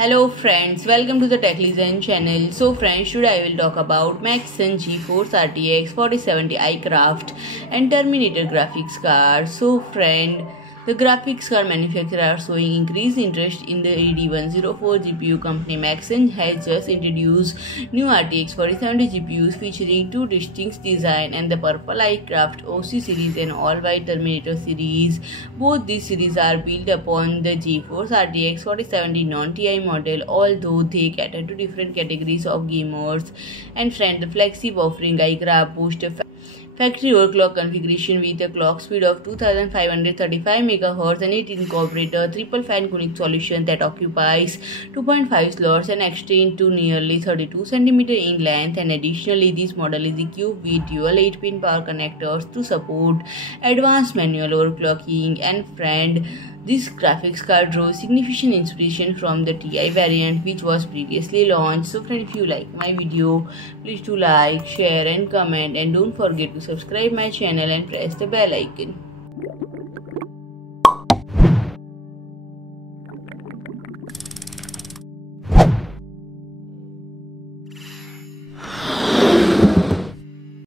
Hello friends, welcome to the TechListen channel. So friends, today I will talk about MaxSun GeForce RTX 4070 iCraft and Terminator graphics card. So friend, the graphics card manufacturer are showing increased interest in the AD104 GPU company. MaxSun has just introduced new RTX 4070 GPUs featuring two distinct designs and the purple iCraft OC series and all-white Terminator series. Both these series are built upon the GeForce RTX 4070 non-TI model, although they cater to different categories of gamers. And friend, the flagship offering iCraft boosts factory-overclocked configuration with a clock speed of 2535 MHz, and it incorporates a triple fan cooling solution that occupies 2.5 slots and extends to nearly 32 cm in length. And additionally, this model is equipped with dual 8-pin power connectors to support advanced manual overclocking. And friend, this graphics card draws significant inspiration from the TI variant which was previously launched. So friend, if you like my video, please do like, share and comment, and don't forget to subscribe my channel and press the bell icon.